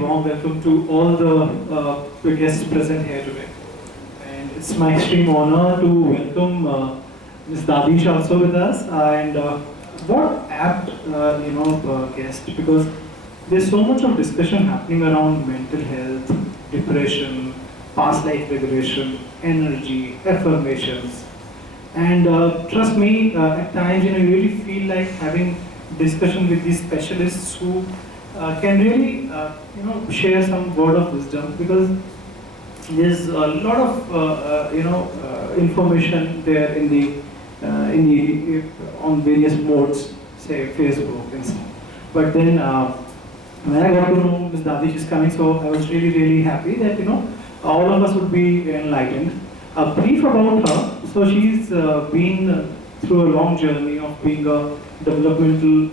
warm welcome to all the guests present here today. And it's my extreme honor to welcome Ms. Dadhich also with us. And what apt, guest, because there's so much of discussion happening around mental health, depression, past life regression, energy, affirmations. And trust me, at times, you really feel like having discussion with these specialists who can really, share some word of wisdom, because there's a lot of, information there on various modes, say Facebook and stuff. But then when I got to know Ms. Dadhich is coming, so I was really happy that all of us would be enlightened. A brief about her. So she's been through a long journey of being a developmental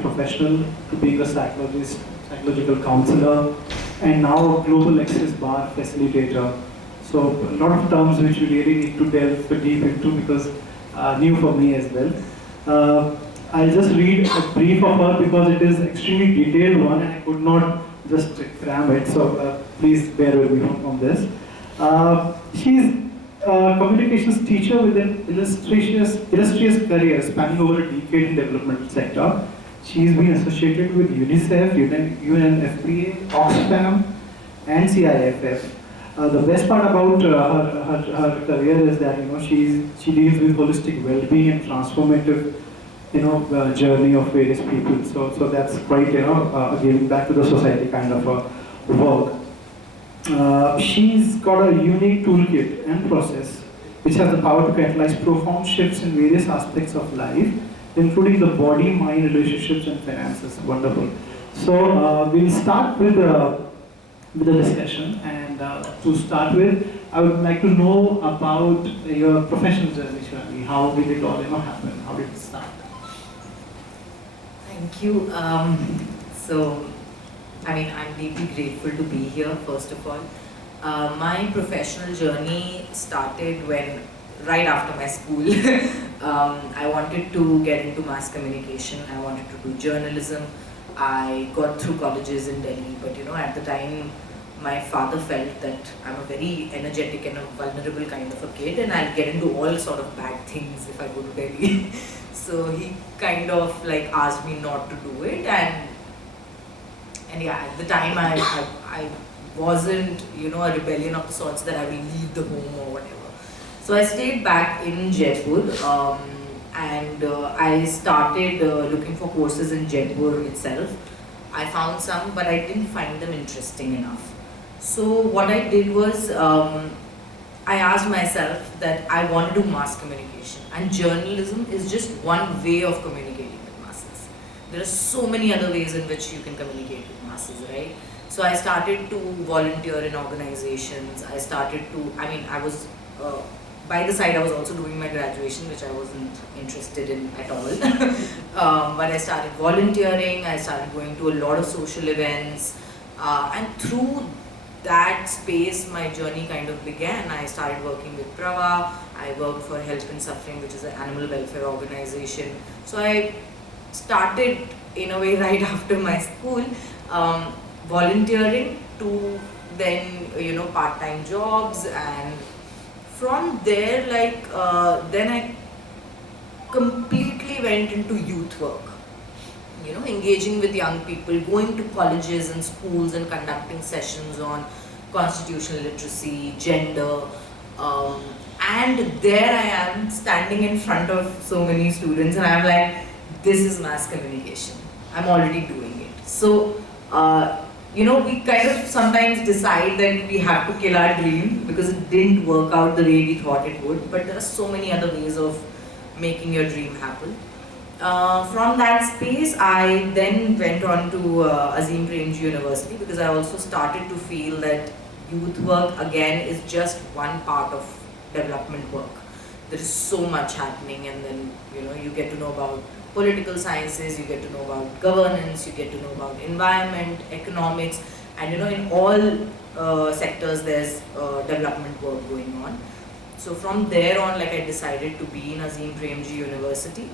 professional, to being a psychologist, psychological counselor, and now a Global Access Bar Facilitator. So a lot of terms which we really need to delve deep into, because new for me as well. I'll just read a brief of her because it is extremely detailed one and I could not just cram it. So please bear with me on this. She's a communications teacher with an illustrious career spanning over a decade in developmental sector. She's been associated with UNICEF, UNFPA, Oxfam, and CIFF. The best part about her career is that she deals with holistic well-being and transformative journey of various people. So that's quite a giving back to the society kind of a work. She's got a unique toolkit and process which has the power to catalyze profound shifts in various aspects of life, including the body, mind, relationships, and finances. Wonderful. So we'll start with the discussion, and to start with, I would like to know about your professional journey, Shivangi. How did it all happen? How did it start? Thank you. I'm deeply grateful to be here, first of all. My professional journey started right after my school. I wanted to get into mass communication. I wanted to do journalism. I got through colleges in Delhi, but at the time, my father felt that I'm a very energetic and a vulnerable kind of a kid, and I'll get into all sort of bad things if I go to Delhi. So he kind of asked me not to do it, and yeah, at the time I wasn't a rebellion of the sorts that I will leave the home or whatever. So I stayed back in Jaipur, and I started looking for courses in Jaipur itself. I found some, but I didn't find them interesting enough. So what I did was, I asked myself that I want to do mass communication, and journalism is just one way of communicating with masses. There are so many other ways in which you can communicate with masses, right? So I started to volunteer in organizations. I was, by the side I was also doing my graduation, which I wasn't interested in at all. But I started volunteering, I started going to a lot of social events, and through that space my journey kind of began. I started working with Prava. I worked for Help in Suffering, which is an animal welfare organization. So I started in a way right after my school, volunteering to then part-time jobs, and from there then I completely went into youth work. Engaging with young people, going to colleges and schools and conducting sessions on constitutional literacy, gender, and there I am standing in front of so many students, and I'm like, this is mass communication. I'm already doing it. So, we kind of sometimes decide that we have to kill our dream because it didn't work out the way we thought it would, but there are so many other ways of making your dream happen. From that space, I then went on to Azim Premji University, because I also started to feel that youth work again is just one part of development work. There is so much happening, and then you get to know about political sciences, you get to know about governance, you get to know about environment, economics, and in all sectors there's development work going on. So from there on, I decided to be in Azim Premji University.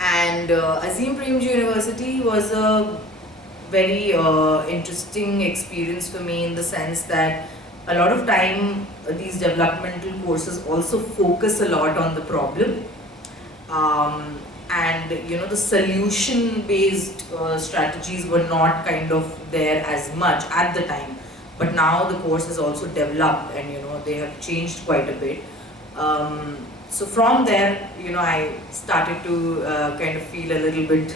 And Azim Premji University was a very interesting experience for me in the sense that a lot of time these developmental courses also focus a lot on the problem. And the solution based strategies were not kind of there as much at the time, but now the course has also developed, and they have changed quite a bit. So from there, I started to kind of feel a little bit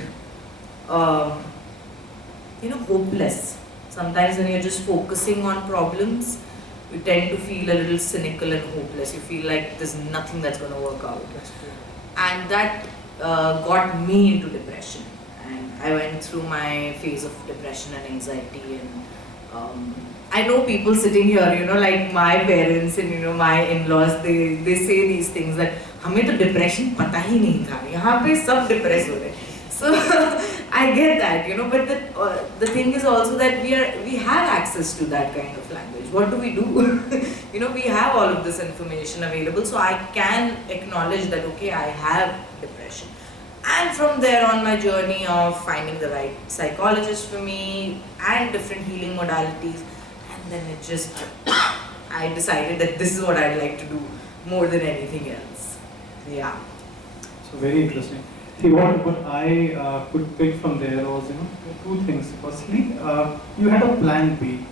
hopeless. Sometimes when you're just focusing on problems, you tend to feel a little cynical and hopeless. You feel like there's nothing that's going to work out. And that got me into depression, and I went through my phase of depression and anxiety. And I know people sitting here, like my parents and my in-laws, they say these things that हमें तो depression पता ही नहीं था, यहाँ पे सब depressed हो रहे. So I get that, but the thing is also that we have access to that kind of language. What do we do? We have all of this information available, so I can acknowledge that, okay, I have depression. And from there on, my journey of finding the right psychologist for me and different healing modalities, and then it just, I decided that this is what I'd like to do more than anything else. Yeah. So very interesting. See, what I could pick from there was, two things. Firstly, you had a plan B.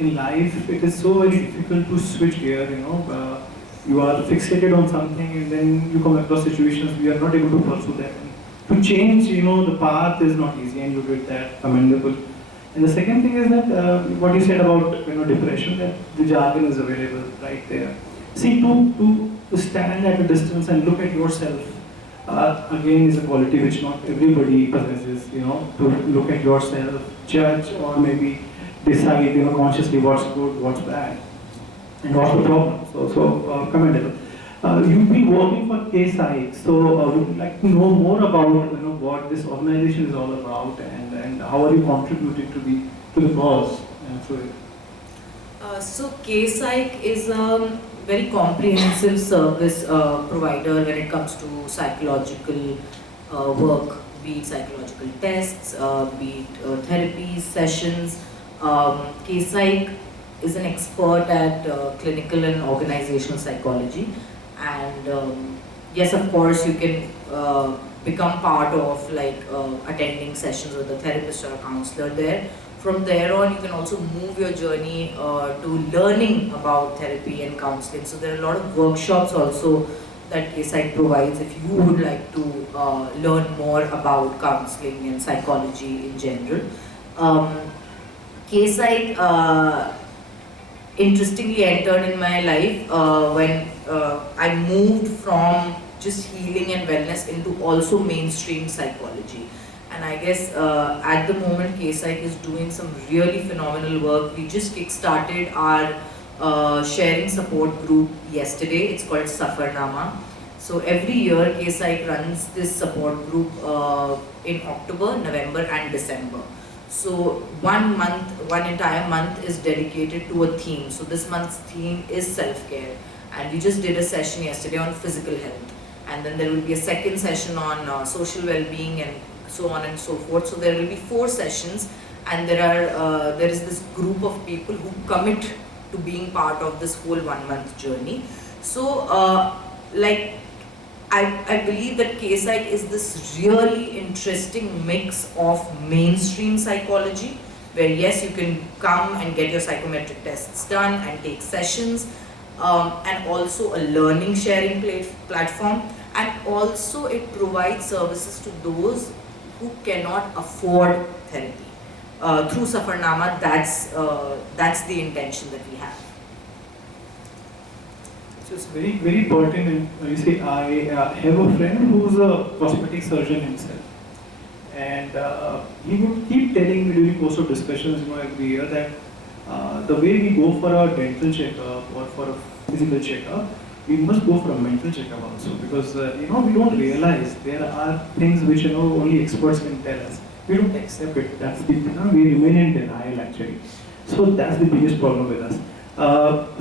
In life, it is so very difficult to switch gear. You are fixated on something, and then you come across situations we are not able to pursue that. To change, the path is not easy, and you did that. Commendable. And the second thing is that what you said about depression, that the jargon is available right there. See, to stand at a distance and look at yourself. Again, is a quality which not everybody possesses, to look at yourself, judge, or maybe decide, consciously what's good, what's bad, and what's the problem. So commendable. You've been working for KPsych, so would you like to know more about, what this organization is all about, and how are you contributing to the cause through it? So KPsych is a very comprehensive service provider when it comes to psychological work, be it psychological tests, be it therapies, sessions. KPsych is an expert at clinical and organizational psychology, and yes, of course, you can become part of attending sessions with a therapist or a counselor there. From there on, you can also move your journey to learning about therapy and counseling. So there are a lot of workshops also that KPsych provides if you would like to learn more about counseling and psychology in general. KPsych interestingly entered in my life when I moved from just healing and wellness into also mainstream psychology. And I guess at the moment KPsych is doing some really phenomenal work. We just kick-started our sharing support group yesterday. It's called Safarnama. So every year KPsych runs this support group in October, November and December. So one entire month is dedicated to a theme. So this month's theme is self-care. And we just did a session yesterday on physical health. And then there will be a second session on social well-being and so on and so forth. So there will be 4 sessions, and there is this group of people who commit to being part of this whole 1 month journey. So I believe that KPsych is this really interesting mix of mainstream psychology, where yes, you can come and get your psychometric tests done and take sessions, and also a learning sharing platform, and also it provides services to those who cannot afford therapy. Through Safarnama, that's the intention that we have. So it's very, very pertinent. You see, I have a friend who's a cosmetic surgeon himself, and he would keep telling me during the course of discussions, every year that the way we go for a dental checkup or for a physical checkup, we must go for a mental checkup also, because we don't realize there are things which only experts can tell us. We don't accept it. That's the we remain in denial actually. So that's the biggest problem with us.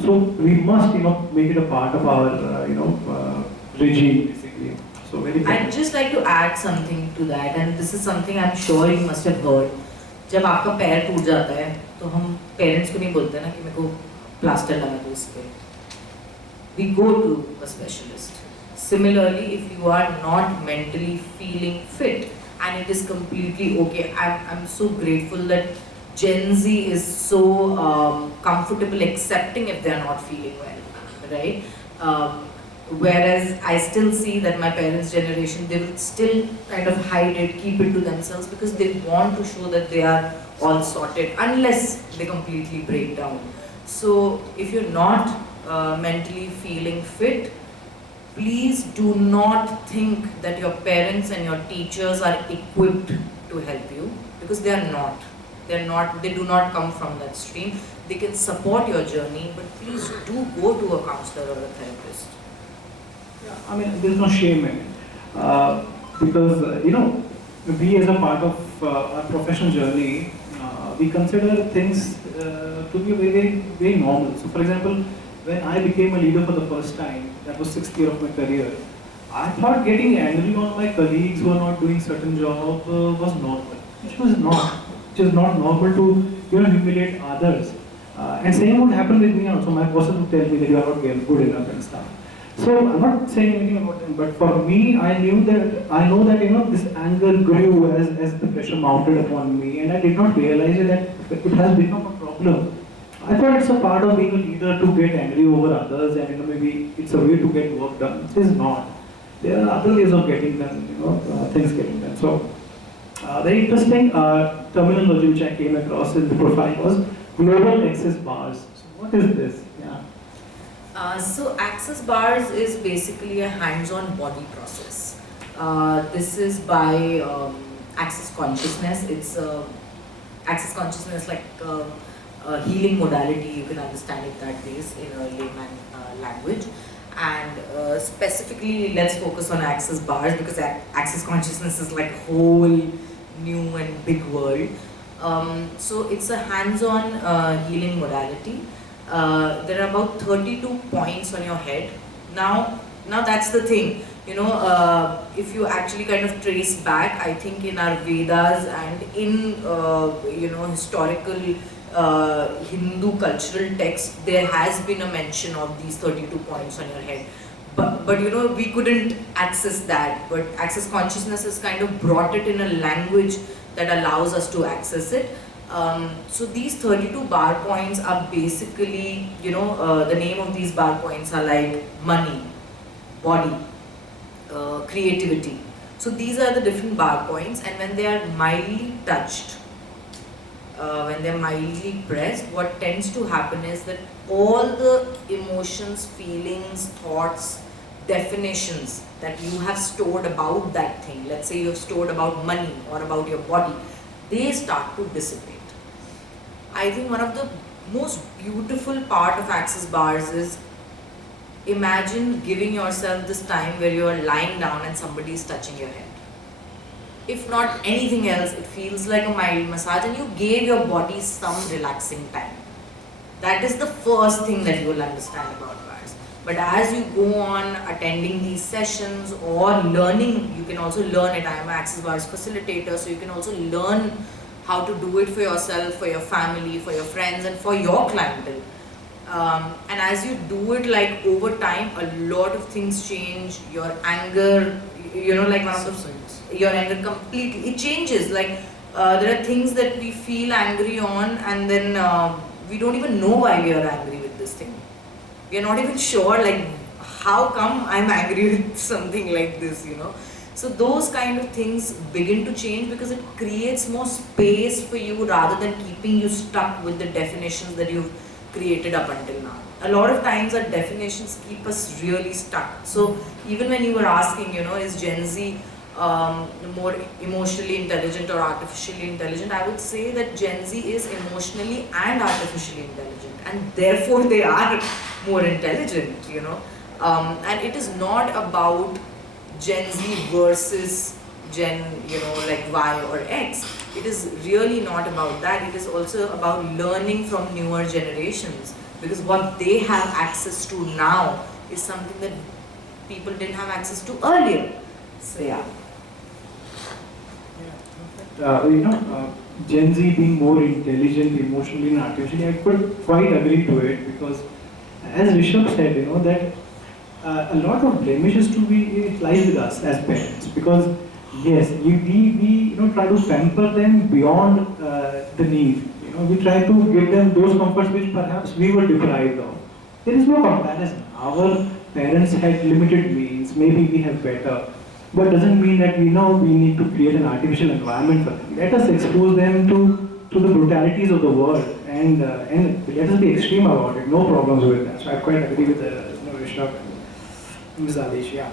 So we must make it a part of our regime basically. So very. I'd just like to add something to that, and this is something I'm sure you must have heard. जब आपका पैर टूट जाता है तो हम parents को नहीं बोलते ना कि मेरे को प्लास्टर लगा दो इस पे. We go to a specialist. Similarly, if you are not mentally feeling fit, and it is completely okay. I'm so grateful that Gen Z is so comfortable accepting if they are not feeling well, right? Whereas I still see that my parents' generation, they will still kind of hide it, keep it to themselves because they want to show that they are all sorted unless they completely break down. So if you're not mentally feeling fit, please do not think that your parents and your teachers are equipped to help you, because they are not. They do not come from that stream. They can support your journey, but please do go to a counselor or a therapist. Yeah, I mean, there's no shame in it. Because, we as a part of our professional journey, we consider things to be very, very, very normal. So, for example, when I became a leader for the first time, that was 6th year of my career, I thought getting angry on my colleagues who are not doing certain job was normal, which was not. It is not normal to humiliate others. And same would happen with me also. My bosses would tell me that you are not good enough and stuff. So I'm not saying anything about them, but for me, I know that this anger grew as the pressure mounted upon me, and I did not realize that it has become a problem. I thought it's a part of being a leader to get angry over others, and maybe it's a way to get work done. It is not. There are other ways of getting done, things getting done. So very interesting terminology which I came across in the profile was Global Access Bars. So what is this? Yeah. So Access Bars is basically a hands-on body process. This is by Access Consciousness. It's Access Consciousness, like a healing modality, you can understand it that way in a layman language. And specifically, let's focus on Access Bars because Access Consciousness is like a whole new and big world. So it's a hands-on healing modality. There are about 32 points on your head. Now that's the thing, if you actually kind of trace back, I think in our Vedas and in historical Hindu cultural texts, there has been a mention of these 32 points on your head. But we couldn't access that. But Access Consciousness has kind of brought it in a language that allows us to access it. So these 32 bar points are basically, the name of these bar points are like money, body, creativity. So these are the different bar points, and when they are mildly touched, when they're mildly pressed, what tends to happen is that all the emotions, feelings, thoughts, definitions that you have stored about that thing, let's say you have stored about money or about your body, they start to dissipate. I think one of the most beautiful part of Access Bars is, imagine giving yourself this time where you are lying down and somebody is touching your head. If not anything else, it feels like a mild massage and you gave your body some relaxing time. That is the first thing that you will understand about bars. But as you go on attending these sessions or learning, you can also learn it. I am an Access Bars facilitator, so you can also learn how to do it for yourself, for your family, for your friends, and for your clientele. And as you do it, like over time, a lot of things change. Your anger, like one of the, your anger completely, it changes. Like there are things that we feel angry on, and then we don't even know why we are angry with this thing. We are not even sure, like, how come I'm angry with something like this, So those kind of things begin to change because it creates more space for you rather than keeping you stuck with the definitions that you've created up until now. A lot of times our definitions keep us really stuck. So even when you were asking, is Gen Z more emotionally intelligent or artificially intelligent, I would say that Gen Z is emotionally and artificially intelligent, and therefore they are more intelligent, and it is not about Gen Z versus Gen, like Y or X. It is really not about that. It is also about learning from newer generations, because what they have access to now is something that people didn't have access to earlier. So yeah. Gen Z being more intelligent emotionally and artificially, I could quite agree to it because, as Rishabh said, that a lot of blemish is to be it lies with us as parents because yes, we try to pamper them beyond the need. We try to give them those comforts which perhaps we were deprived of. There is no comparison. Our parents had limited means, maybe we have better. But doesn't mean that we know we need to create an artificial environment for them. Let us expose them to the brutalities of the world and let us be extreme about it. No problems with that. So I quite agree with Rishabh and Ms. Adesh, yeah.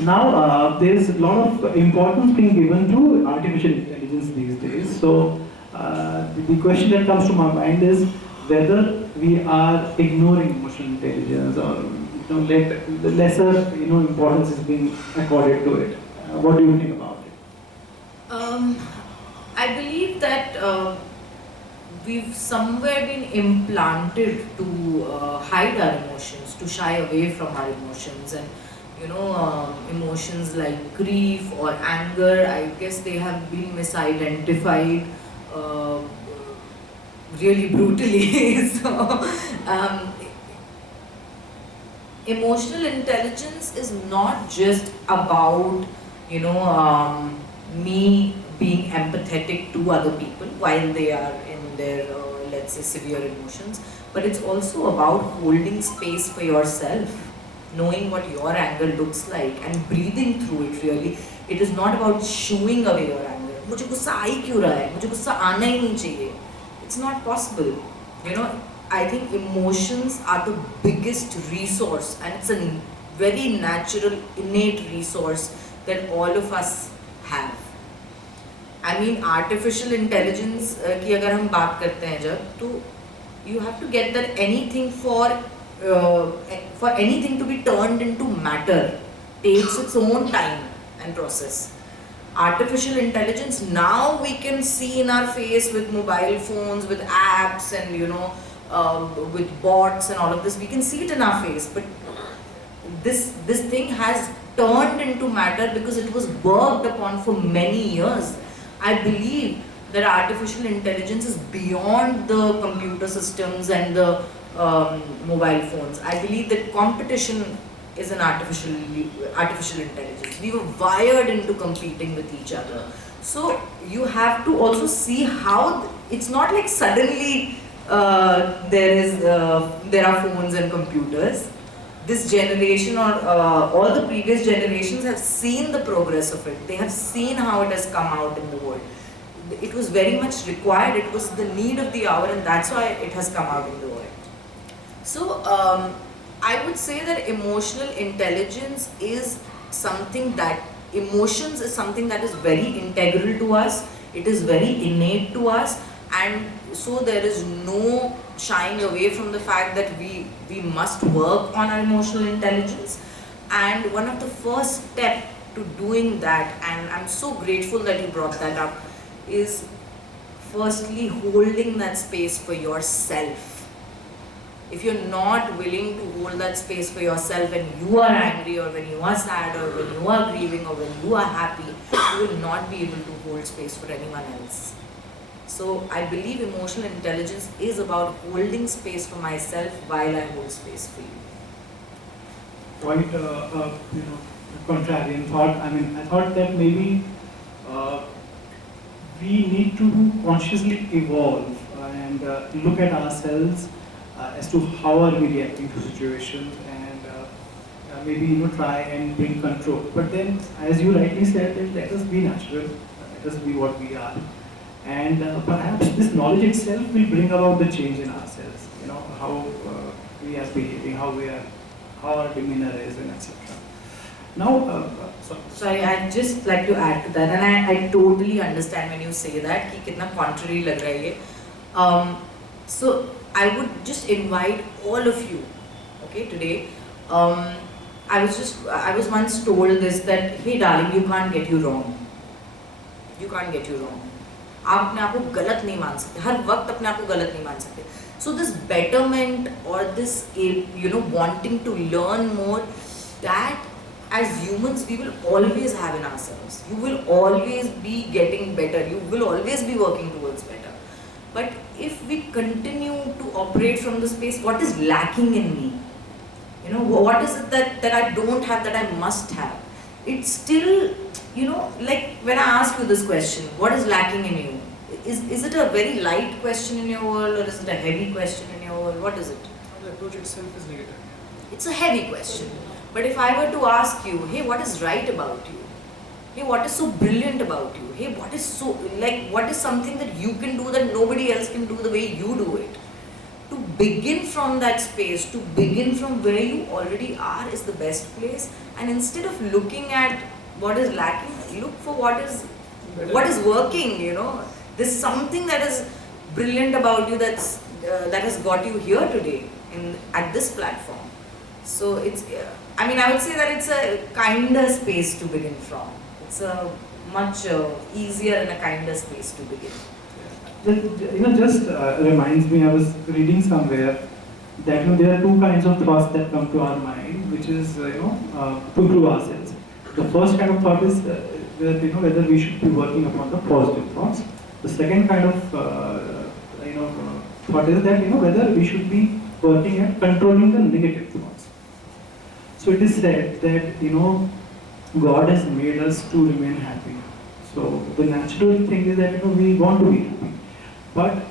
Now there is a lot of importance being given to artificial intelligence these days. So the question that comes to my mind is whether we are ignoring emotional intelligence or let the lesser importance is being accorded to it. What do you think about it? I believe that we've somewhere been implanted to hide our emotions, to shy away from our emotions, and emotions like grief or anger, I guess they have been misidentified really brutally. Emotional intelligence is not just about me being empathetic to other people while they are in their let's say severe emotions, but it's also about holding space for yourself, knowing what your anger looks like and breathing through it. Really, it is not about shooing away your anger. मुझे गुस्सा आ ही क्यों रहा है, मुझे गुस्सा आना ही नहीं चाहिए. It's not possible. I think emotions are the biggest resource, and it's a very natural, innate resource that all of us have. I mean, artificial intelligence की अगर हम बात करते हैं जब, तो you have to get that anything for anything to be turned into matter takes its own time and process. Artificial intelligence now we can see in our face with mobile phones, with apps, and with bots and all of this. We can see it in our face, but this thing has turned into matter because it was worked upon for many years. I believe that artificial intelligence is beyond the computer systems and the mobile phones. I believe that competition is an artificial intelligence. We were wired into competing with each other. So you have to also see how it's not like suddenly there are phones and computers. This generation or all the previous generations have seen the progress of it. They have seen how it has come out in the world. It was very much required. It was the need of the hour, and that's why it has come out in the world. So I would say that emotional intelligence is something that, emotions is something that is very integral to us. It is very innate to us, and so there is no shying away from the fact that we must work on our emotional intelligence. And one of the first steps to doing that, and I'm so grateful that you brought that up, is firstly holding that space for yourself. If you're not willing to hold that space for yourself when you are angry or when you are sad or when you are grieving or when you are happy, you will not be able to hold space for anyone else. So I believe emotional intelligence is about holding space for myself while I hold space for you. Quite contrarian thought. I mean, I thought that maybe we need to consciously evolve and look at ourselves as to how are we reacting to situations and maybe try and bring control. But then, as you rightly said, that let us be natural, let us be what we are, and perhaps this knowledge itself will bring about the change in ourselves. How we are behaving, how our demeanor is, and etc. Now, sorry, I'd just like to add to that, and I totally understand when you say that कि कितना contrary लग रहा है ये. So I would just invite all of you, okay, today. I was once told this, that hey darling, you can't get you wrong. You can't get you wrong. आप अपने आप को गलत नहीं मान सकते, हर वक्त अपने आप को गलत नहीं मान सकते. So this betterment or this wanting to learn more, that as humans, we will always have in ourselves. You will always be getting better. You will always be working towards better. But if we continue to operate from the space, what is lacking in me? You know, what is it that I don't have that I must have? It's still, you know, like when I ask you this question, what is lacking in you? Is it a very light question in your world, or is it a heavy question in your world? What is it? The approach itself is negative. It's a heavy question. But if I were to ask you, hey, what is right about you? Hey, what is so brilliant about you? Hey, what is something that you can do that nobody else can do the way you do it? To begin from that space, to begin from where you already are is the best place. And instead of looking at what is lacking, look for what is working, you know. There's something that is brilliant about you that has got you here today at this platform. So it's, I would say that it's a kinder space to begin from. It's a much easier and a kinder space to begin. Just reminds me, I was reading somewhere that there are two kinds of thoughts that come to our mind, which is to improve ourselves. The first kind of thought is whether we should be working upon the positive thoughts. The second kind of thought is that whether we should be working at controlling the negative thoughts. So it is said that God has made us to remain happy. So the natural thing is that we want to be happy. But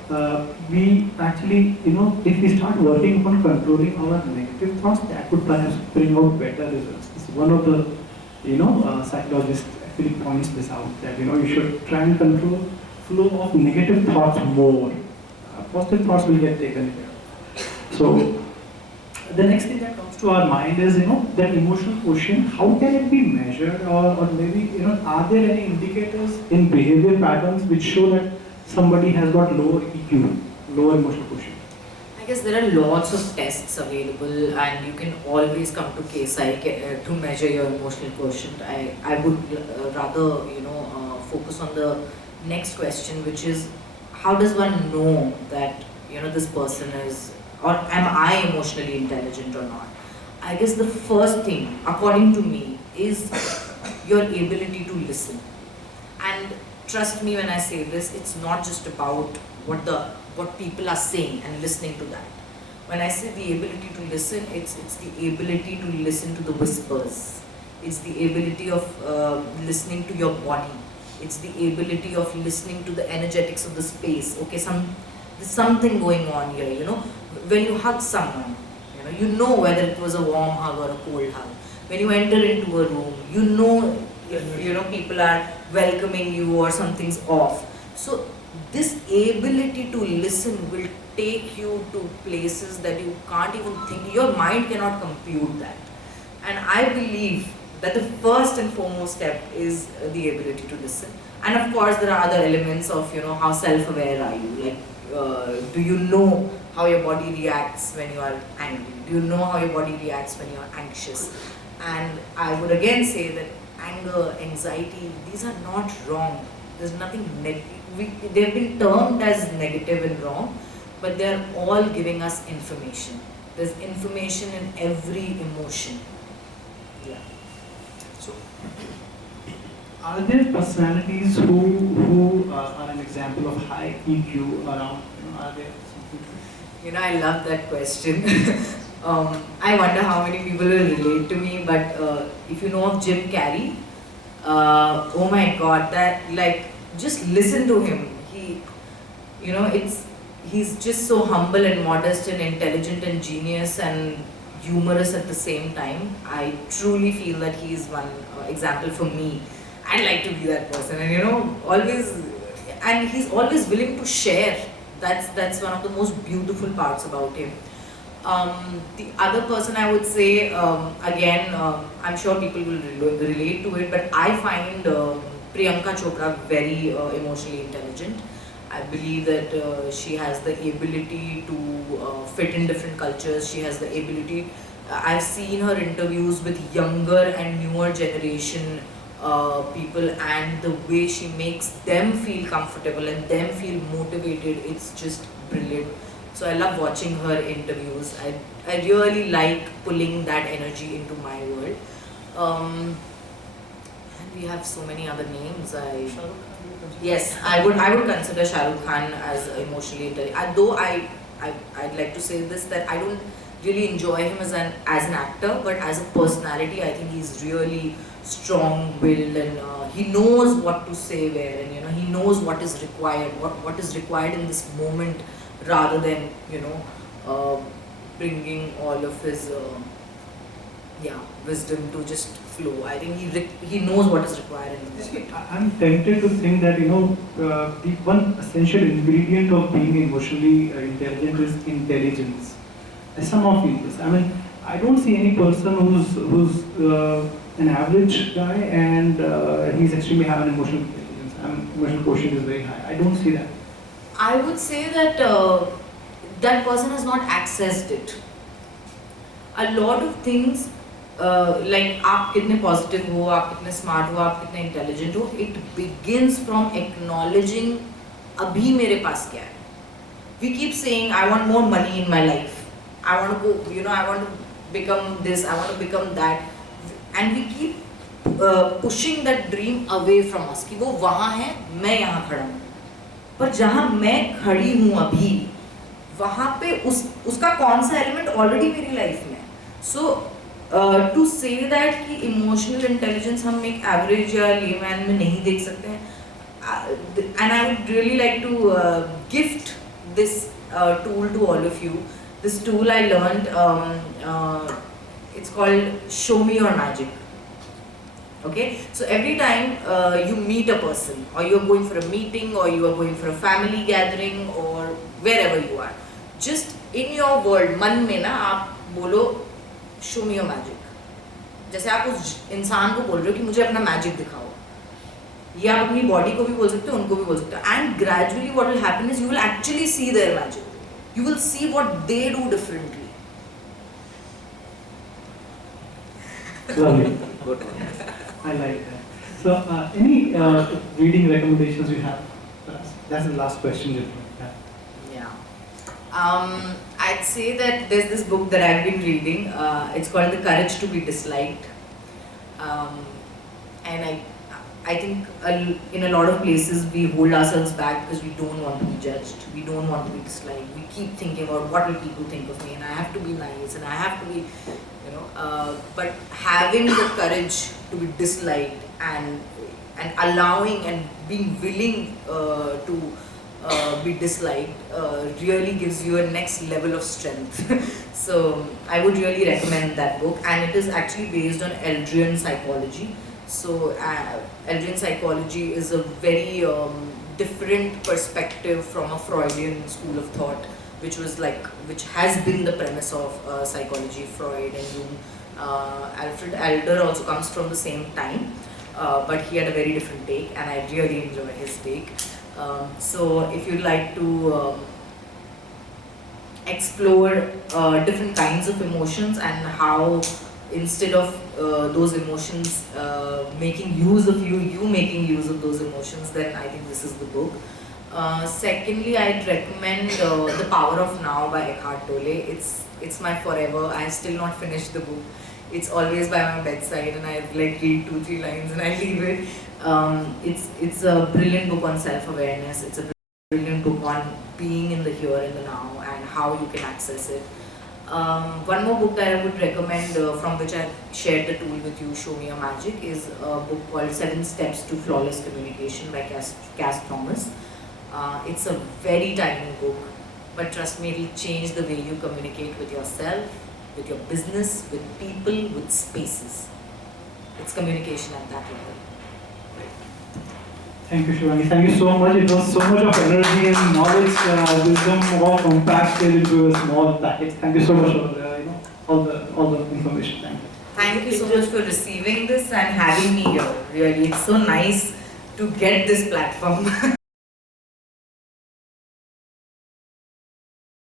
we actually, if we start working upon controlling our negative thoughts, that could perhaps bring out better results. It's one of the, psychologists actually points this out, that you should try and control flow of negative thoughts more. Positive thoughts will get taken care of. So the next thing that comes to our mind is, that emotional quotient. How can it be measured, or maybe, are there any indicators in behavior patterns which show that somebody has got lower EQ, lower emotional quotient? I guess there are lots of tests available, and you can always come to KPsych to measure your emotional quotient. I would rather focus on the next question, which is, how does one know that this person is, or am I emotionally intelligent or not? I guess the first thing, according to me, is your ability to listen. And trust me when I say this, it's not just about what people are saying and listening to that. When I say the ability to listen, it's the ability to listen to the whispers. It's the ability of listening to your body. It's the ability of listening to the energetics of the space. Okay, there's something going on here, When you hug someone, you know whether it was a warm hug or a cold hug. When you enter into a room, you know if people are welcoming you or something's off. So this ability to listen will take you to places that you can't even think. Your mind cannot compute that. And I believe that the first and foremost step is the ability to listen. And of course there are other elements of how self-aware are you. Like do you know how your body reacts when you are angry? Do you know how your body reacts when you are anxious? And I would again say that anger, anxiety, these are not wrong. There's nothing negative. They've been termed as negative and wrong, but they're all giving us information. There's information in every emotion. Yeah. So, are there personalities who are an example of high EQ around? Are there something? I love that question. I wonder how many people will relate to me, but if you know of Jim Carrey, oh my God, just listen to him. He's just so humble and modest and intelligent and genius and humorous at the same time. I truly feel that he's one example for me. I'd like to be that person, and he's always willing to share. That's one of the most beautiful parts about him. The other person I would say, again, I'm sure people will relate to it, but I find Priyanka Chopra very emotionally intelligent. I believe that she has the ability to fit in different cultures. She has the ability. I've seen her interviews with younger and newer generation people, and the way she makes them feel comfortable and them feel motivated, it's just brilliant. So I love watching her interviews. I really like pulling that energy into my world. And we have so many other names. Shah Rukh Khan, you would consider? Yes, I would consider Shah Rukh Khan as emotionally intelligent. Though I'd like to say this, that I don't really enjoy him as an actor, but as a personality, I think he's really strong-willed, and he knows what to say where, and he knows what is required, what is required in this moment, rather than bringing all of his wisdom to just flow. I think he knows what is required in this moment. I'm tempted to think that the one essential ingredient of being emotionally intelligent is intelligence. I somehow feel this. I mean, I don't see any person who's an average guy and he's extremely high on emotional intelligence. Emotional quotient is very high. I don't see that. I would say that that person has not accessed it. A lot of things, like आप कितने positive हो, आप कितने smart हो, आप कितने intelligent हो, it begins from acknowledging अभी मेरे पास क्या है. We keep saying I want more money in my life. I want to go, I want to become this, I want to become that, and we keep pushing that dream away from us कि वो वहाँ है, मैं यहाँ खड़ा हूँ. पर जहाँ मैं खड़ी हूँ अभी, वहाँ पे उसका कौन सा एलिमेंट ऑलरेडी मेरी लाइफ में. सो टू से दैट कि इमोशनल इंटेलिजेंस हम एक एवरेज या लेमैन में नहीं देख सकते हैं, and I would really like to gift this tool to all of you. This tool I learned, it's called Show Me Your Magic. Okay, so every time you meet a person, or you are going for a meeting, or you are going for a family gathering, or wherever you are, just in your world, मन में ना आप बोलो Show me your magic. जैसे आप उस इंसान को बोल रहे हो कि मुझे अपना मैजिक दिखाओ, या आप अपनी बॉडी को भी बोल सकते हो, उनको भी बोल सकते हो, and gradually what will happen is you will actually see their magic. You will see what they do differently. Lovely. Good one. I like that. So, any reading recommendations you have for us? That's the last question. Yeah. I'd say that there's this book that I've been reading. It's called The Courage to be Disliked. And I think in a lot of places we hold ourselves back because we don't want to be judged, we don't want to be disliked. We keep thinking about what will people think of me, and I have to be nice, and I have to be, but having the courage to be disliked and allowing and being willing to be disliked really gives you a next level of strength. So I would really recommend that book, and it is actually based on Adrian psychology. So Adrian psychology is a very different perspective from a Freudian school of thought, which has been the premise of psychology. Freud and Jung, Alfred Adler also comes from the same time, but he had a very different take, and I really enjoy his take. So if you'd like to explore different kinds of emotions and how, instead of those emotions making use of you making use of those emotions, then I think this is the book. Secondly, I'd recommend The Power of Now by Eckhart Tolle. It's my forever. I have still not finished the book. It's always by my bedside, and I read 2-3 lines and I leave it. It's a brilliant book on self-awareness. It's a brilliant book on being in the here and the now and how you can access it. One more book that I would recommend, from which I shared the tool with you, Show Me Your Magic, is a book called 7 Steps to Flawless Communication by Cass Thomas. It's a very tiny book, but trust me, it will change the way you communicate with yourself, with your business, with people, with spaces. It's communication at that level. Thank you, Shivangi. Thank you so much. It was so much of energy and knowledge, wisdom, all compacted into a small package. Thank you so much for all the information. Thank you. Thank you so much for receiving this and having me here. Really, it's so nice to get this platform.